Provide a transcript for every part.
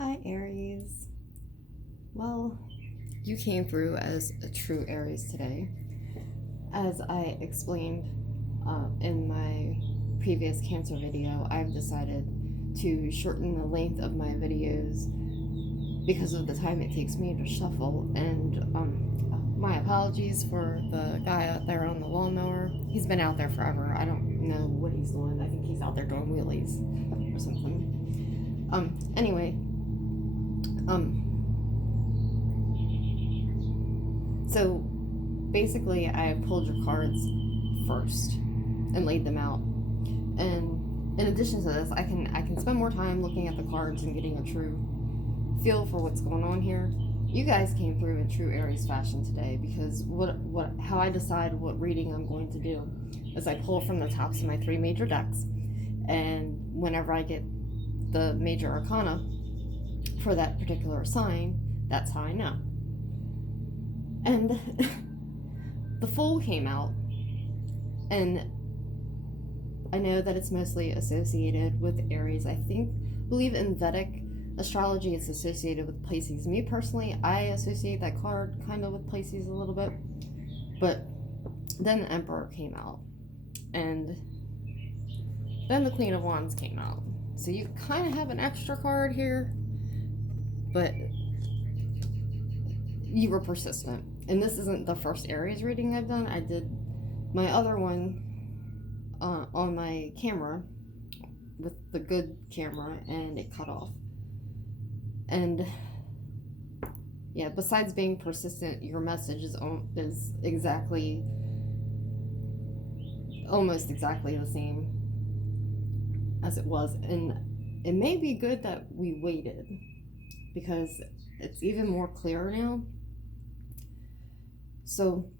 Hi, Aries. Well, you came through as a true Aries today. As I explained in my previous Cancer video, I've decided to shorten the length of my videos because of the time it takes me to shuffle. And my apologies for the guy out there on the lawnmower. He's been out there forever. I don't know what he's doing. I think he's out there doing wheelies or something. Anyway, so basically I pulled your cards first and laid them out. And in addition to this, I can spend more time looking at the cards and getting a true feel for what's going on here. You guys came through in true Aries fashion today because how I decide what reading I'm going to do is I pull from the tops of my three major decks, and whenever I get the major arcana for that particular sign, that's how I know. And the Fool came out, and I know that it's mostly associated with Aries. Believe in Vedic astrology, it's associated with Pisces. Me personally, I associate that card kind of with Pisces a little bit. But then the Emperor came out, and then the Queen of Wands came out. So you kind of have an extra card here, but you were persistent. And this isn't the first Aries reading I've done. I did my other one on my camera with the good camera, and it cut off. And yeah, besides being persistent, your message is exactly, almost exactly the same as it was. And it may be good that we waited because it's even more clear now. So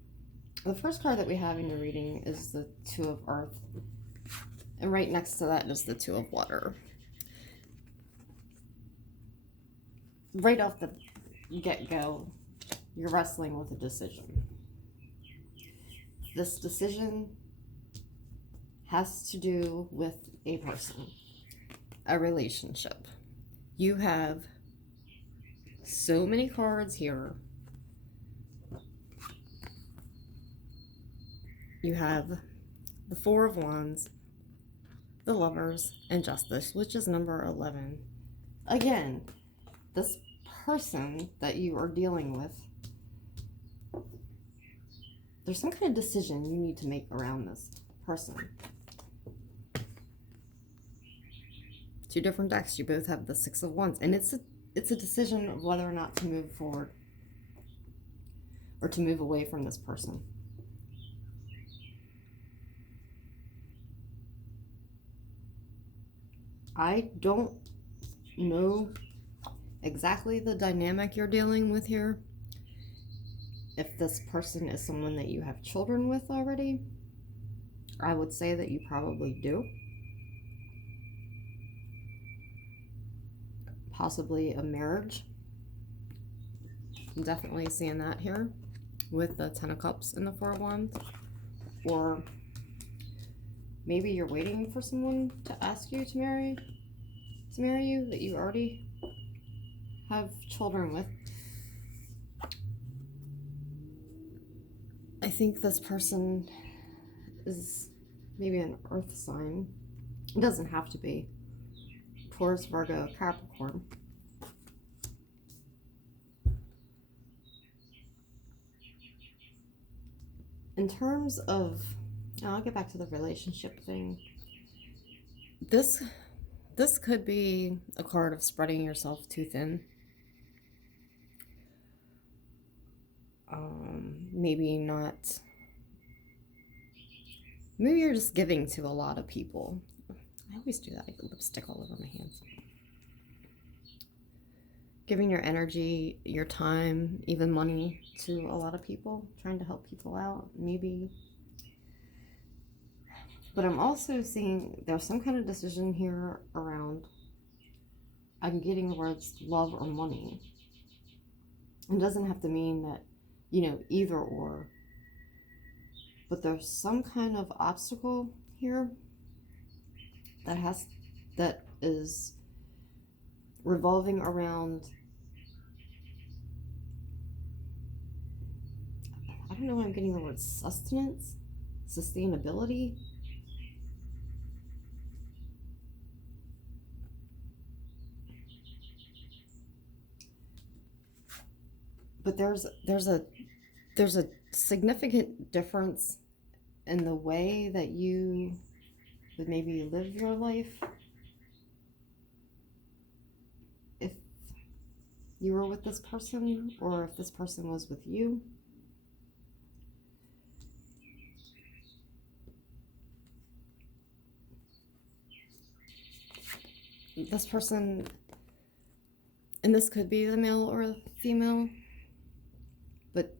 the first card that we have in your reading is the Two of Earth, and right next to that is the Two of Water. Right off the get-go, you're wrestling with a decision. This decision has to do with a person, a relationship. You have so many cards here. You have the Four of Wands, the Lovers, and Justice, which is number 11. Again, this person that you are dealing with, there's some kind of decision you need to make around this person. Two different decks, you both have the Six of Wands, and it's a decision of whether or not to move forward or to move away from this person. I don't know exactly the dynamic you're dealing with here. If this person is someone that you have children with already, I would say that you probably do. Possibly a marriage. I'm definitely seeing that here with the Ten of Cups and the Four of Wands. Or maybe you're waiting for someone to ask you to marry you that you already have children with. I think this person is maybe an earth sign. It doesn't have to be. Taurus, Virgo, Capricorn. In terms of, I'll get back to the relationship thing. This could be a card of spreading yourself too thin. Maybe you're just giving to a lot of people. I always do that. I get lipstick all over my hands. Giving your energy, your time, even money to a lot of people, trying to help people out, maybe. But I'm also seeing there's some kind of decision here around, I'm getting the words love or money. It doesn't have to mean that, either or. But there's some kind of obstacle here that is revolving around, I don't know why I'm getting the word sustenance, sustainability. But there's a significant difference in the way that you would maybe live your life if you were with this person or if this person was with you. This person, and this could be the male or the female, but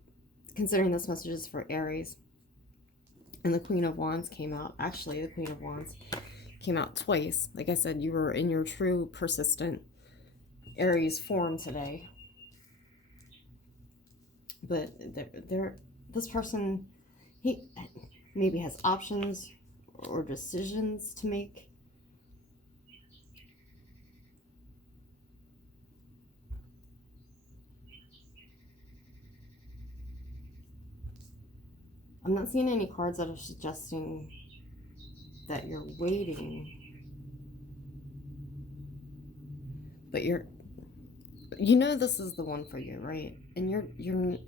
considering this message is for Aries, and the Queen of Wands came out, actually, the Queen of Wands came out twice. Like I said, you were in your true, persistent Aries form today. But this person, he maybe has options or decisions to make. I'm not seeing any cards that are suggesting that you're waiting, but you know this is the one for you, right? And you're getting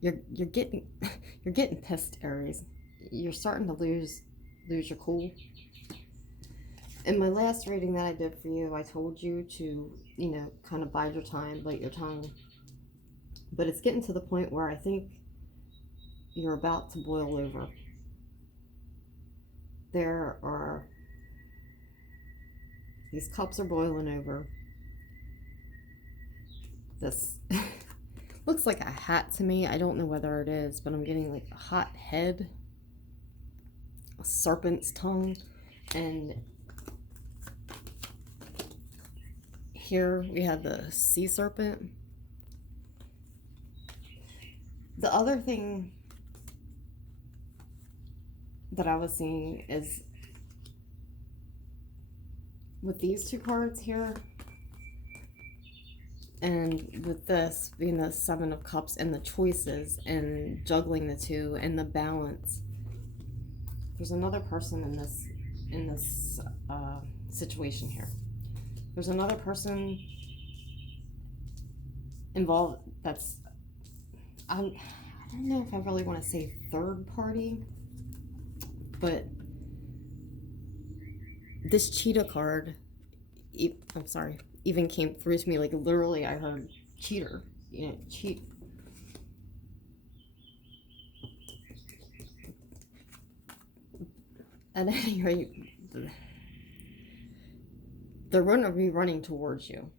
you're getting pissed, Aries. You're starting to lose your cool. In my last reading that I did for you, I told you to, kind of bide your time, bite your tongue. But it's getting to the point where I think you're about to boil over. These cups are boiling over. This looks like a hat to me. I don't know whether it is, but I'm getting like a hot head, a serpent's tongue, and here we have the sea serpent. The other thing that I was seeing is with these two cards here, and with this being the Seven of Cups and the choices and juggling the two and the balance, there's another person in this situation here. There's another person involved that's, I don't know if I really want to say third party, but this cheetah card, I'm sorry, even came through to me. Like literally I heard cheater, cheat. At any rate, they're going to be running towards you.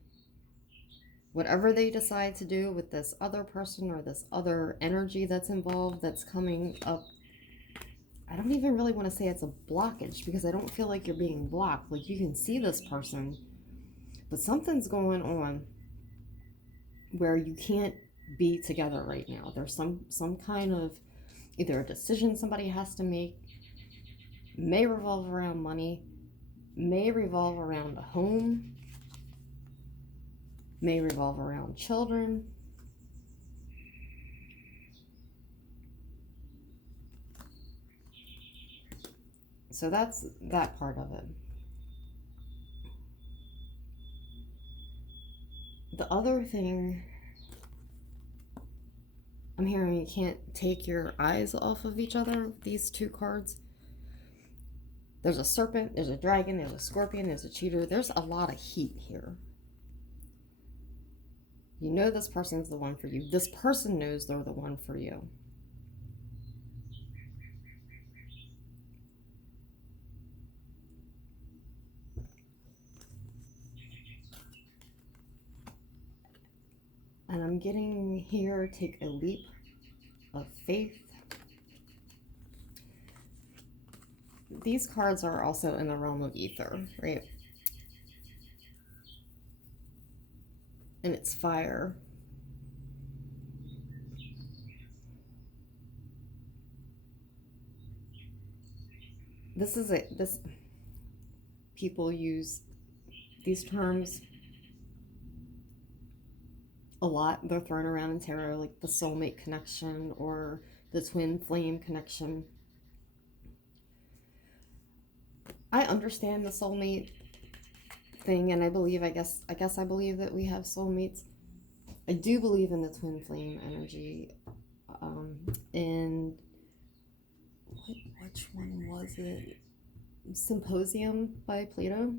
Whatever they decide to do with this other person or this other energy that's involved, that's coming up, I don't even really want to say it's a blockage, because I don't feel like you're being blocked. Like you can see this person, but something's going on where you can't be together right now. There's some kind of either a decision somebody has to make, may revolve around money, may revolve around a home, may revolve around children. So that's that part of it. The other thing I'm hearing, you can't take your eyes off of each other, these two cards. There's a serpent, there's a dragon, there's a scorpion, there's a cheater. There's a lot of heat here. You know this person's the one for you. This person knows they're the one for you. And I'm getting here, take a leap of faith. These cards are also in the realm of ether, right? And it's fire. This people use these terms a lot. They're thrown around in tarot, like the soulmate connection or the twin flame connection. I understand the soulmate thing, and I guess I believe that we have soulmates. I do believe in the twin flame energy. And which one was it? Symposium by Plato.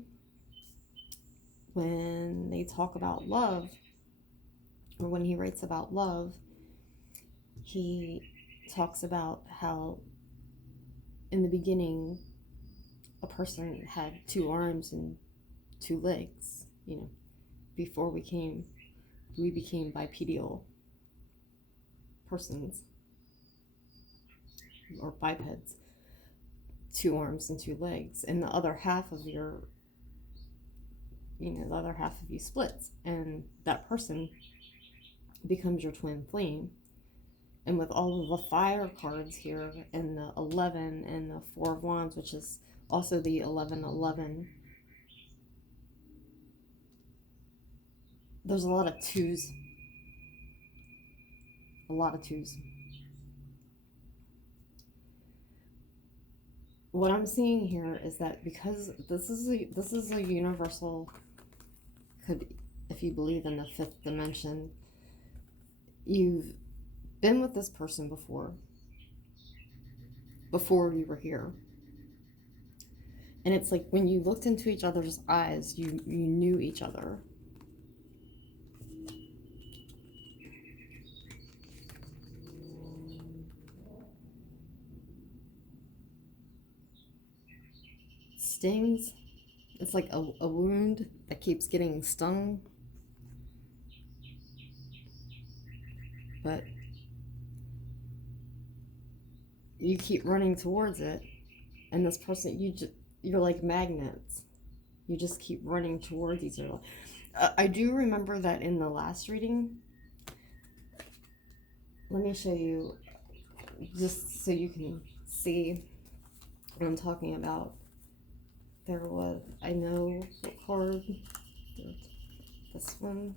When they talk about love, or when he writes about love, he talks about how in the beginning a person had 2 arms and 2 legs, before we became bipedal persons, or bipeds. 2 arms and 2 legs, and the other half of you splits, and that person becomes your twin flame. And with all of the fire cards here, and the 11 and the 4 of Wands, which is also the 11-11, there's a lot of twos. What I'm seeing here is that because this is a universal, if you believe in the 5th dimension, you've been with this person before you were here. And it's like when you looked into each other's eyes, you knew each other. Stings. It's like a wound that keeps getting stung. But you keep running towards it, and this person, you're like magnets. You just keep running towards each other. I do remember that in the last reading. Let me show you, just so you can see what I'm talking about. There was, I know what card, this one.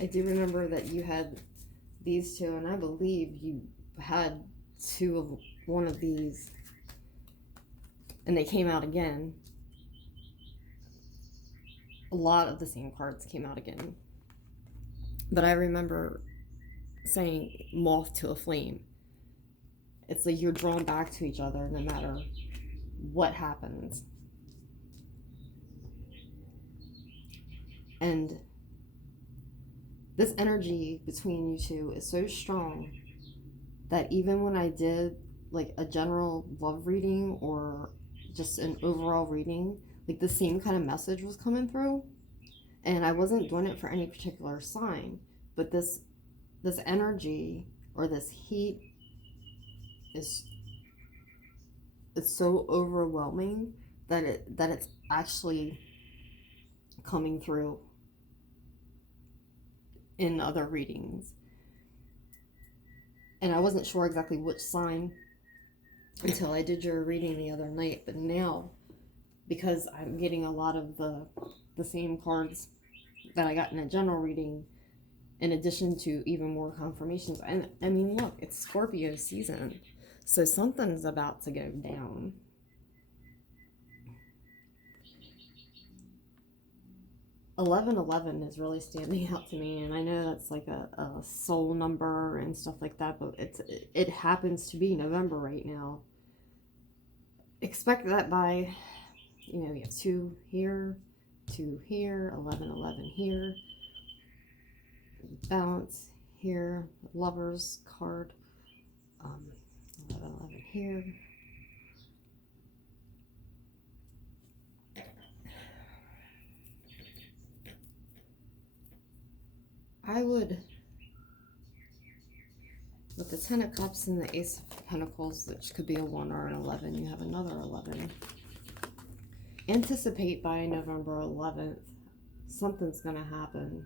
I do remember that you had these 2, and I believe you had 2 of one of these, and they came out again. A lot of the same cards came out again. But I remember saying moth to a flame. It's like you're drawn back to each other no matter what happens. And this energy between you 2 is so strong that even when I did like a general love reading or just an overall reading, like the same kind of message was coming through. And I wasn't doing it for any particular sign, but this energy or this heat it's so overwhelming that it's actually coming through in other readings. And I wasn't sure exactly which sign until I did your reading the other night, but now, because I'm getting a lot of the same cards that I got in a general reading, in addition to even more confirmations. And I mean, look, it's Scorpio season, so something's about to go down. $1111 is really standing out to me, and I know that's like a soul number and stuff like that, but it happens to be November right now. Expect that by, we have 2 here, 2 here, 1111 here, balance here, lovers card, 1111 here. I would, with the 10 of Cups and the Ace of Pentacles, which could be a 1 or an 11, you have another 11. Anticipate by November 11th, something's going to happen.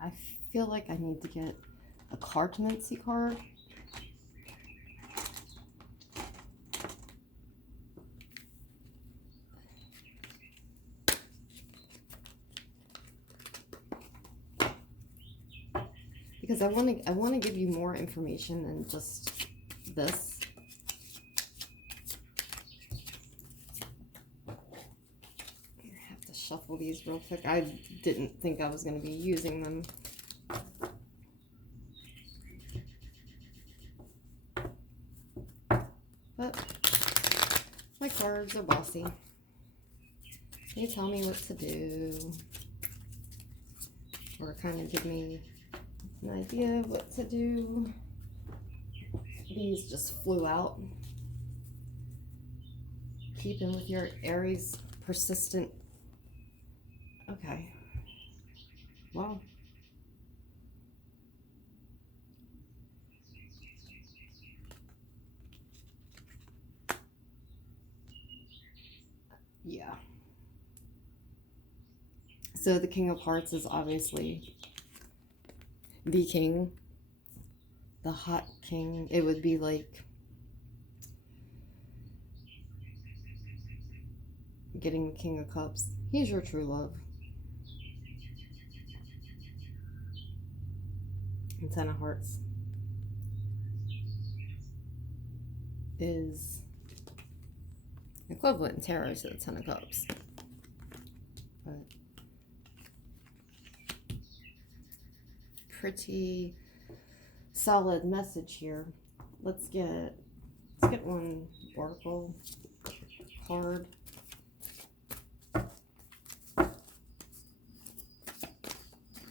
I feel like I need to get a cartomancy card. because I want to give you more information than just this. I have to shuffle these real quick. I didn't think I was going to be using them. But my cards are bossy. They tell me what to do, or kind of give me an idea of what to do. These just flew out. Keeping with your Aries persistent. Okay. Wow. Yeah. So the King of Hearts is obviously the king, the hot king. It would be like getting the King of Cups. He's your true love. And Ten of Hearts is equivalent in tarot to the Ten of Cups. But pretty solid message here. Let's get one oracle card.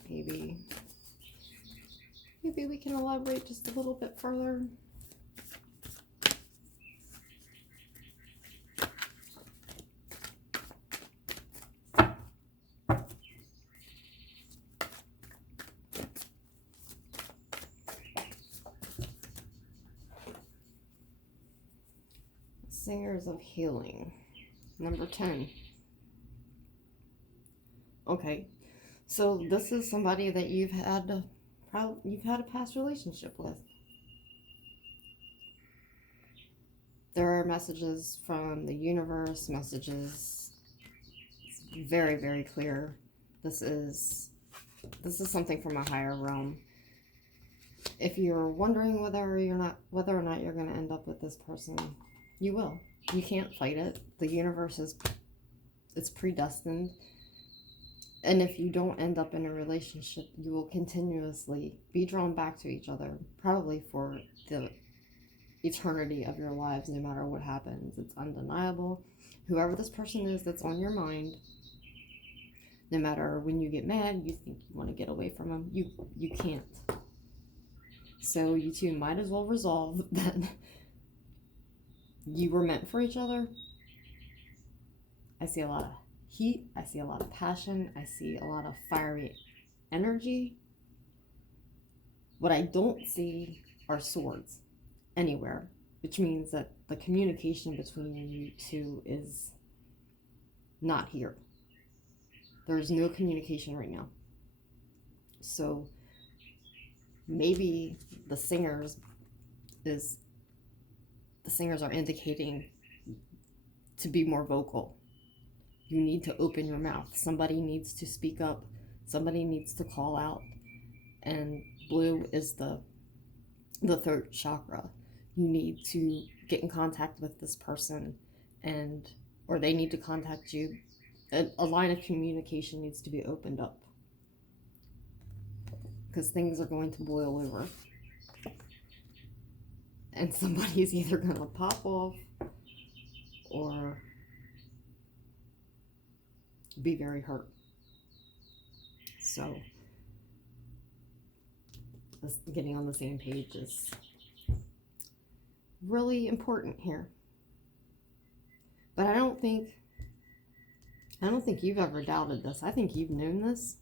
Maybe we can elaborate just a little bit further. Singers of Healing, number 10. Okay, so this is somebody that you've had a past relationship with. There are messages from the universe, messages. It's very, very clear. This is something from a higher realm. If you're wondering whether or not you're going to end up with this person, you will. You can't fight it. The universe it's predestined. And if you don't end up in a relationship, you will continuously be drawn back to each other, probably for the eternity of your lives, no matter what happens. It's undeniable. Whoever this person is that's on your mind, no matter when you get mad, you think you want to get away from them, you can't. So you two might as well resolve that you were meant for each other. I see a lot of heat. I see a lot of passion. I see a lot of fiery energy. What I don't see are swords anywhere, which means that the communication between you two is not here. There's no communication right now. So maybe the singers are indicating to be more vocal. You need to open your mouth. Somebody needs to speak up. Somebody needs to call out. And blue is the third chakra. You need to get in contact with this person, or they need to contact you. A line of communication needs to be opened up, because things are going to boil over. And somebody's either going to pop off or be very hurt. So, getting on the same page is really important here. But I don't think you've ever doubted this. I think you've known this.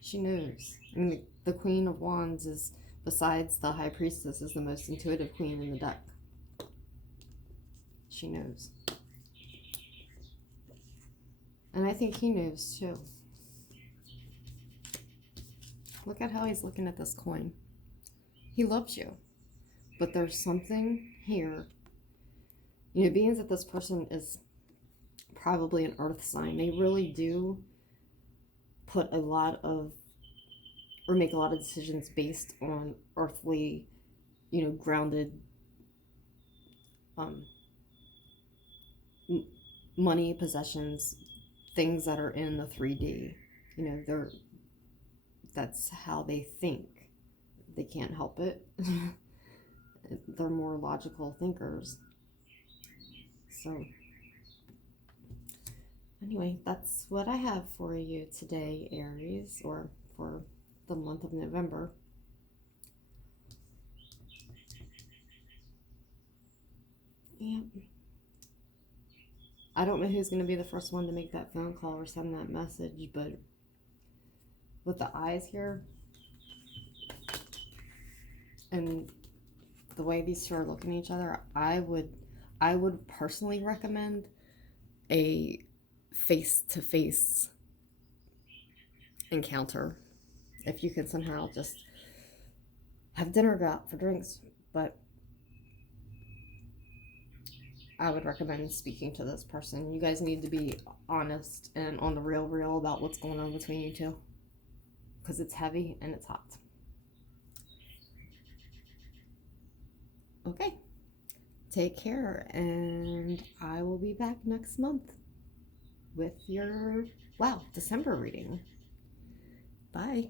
She knows. I mean, the Queen of Wands is, besides the High Priestess, is the most intuitive queen in the deck. She knows. And I think he knows too. Look at how he's looking at this coin. He loves you. But there's something here. You know, being that this person is probably an earth sign, they really do put a lot of, or make a lot of decisions based on earthly, grounded um, money, possessions, things that are in the 3D. That's how they think. They can't help it. They're more logical thinkers. So, anyway, that's what I have for you today, Aries, or for the month of November. Yeah. I don't know who's going to be the first one to make that phone call or send that message, but with the eyes here and the way these two are looking at each other, I would personally recommend a face-to-face encounter if you can somehow just have dinner, go out for drinks. But I would recommend speaking to this person. You guys need to be honest and on the real about what's going on between you two, because it's heavy and it's hot. Okay, take care, and I will be back next month with your December reading. Bye.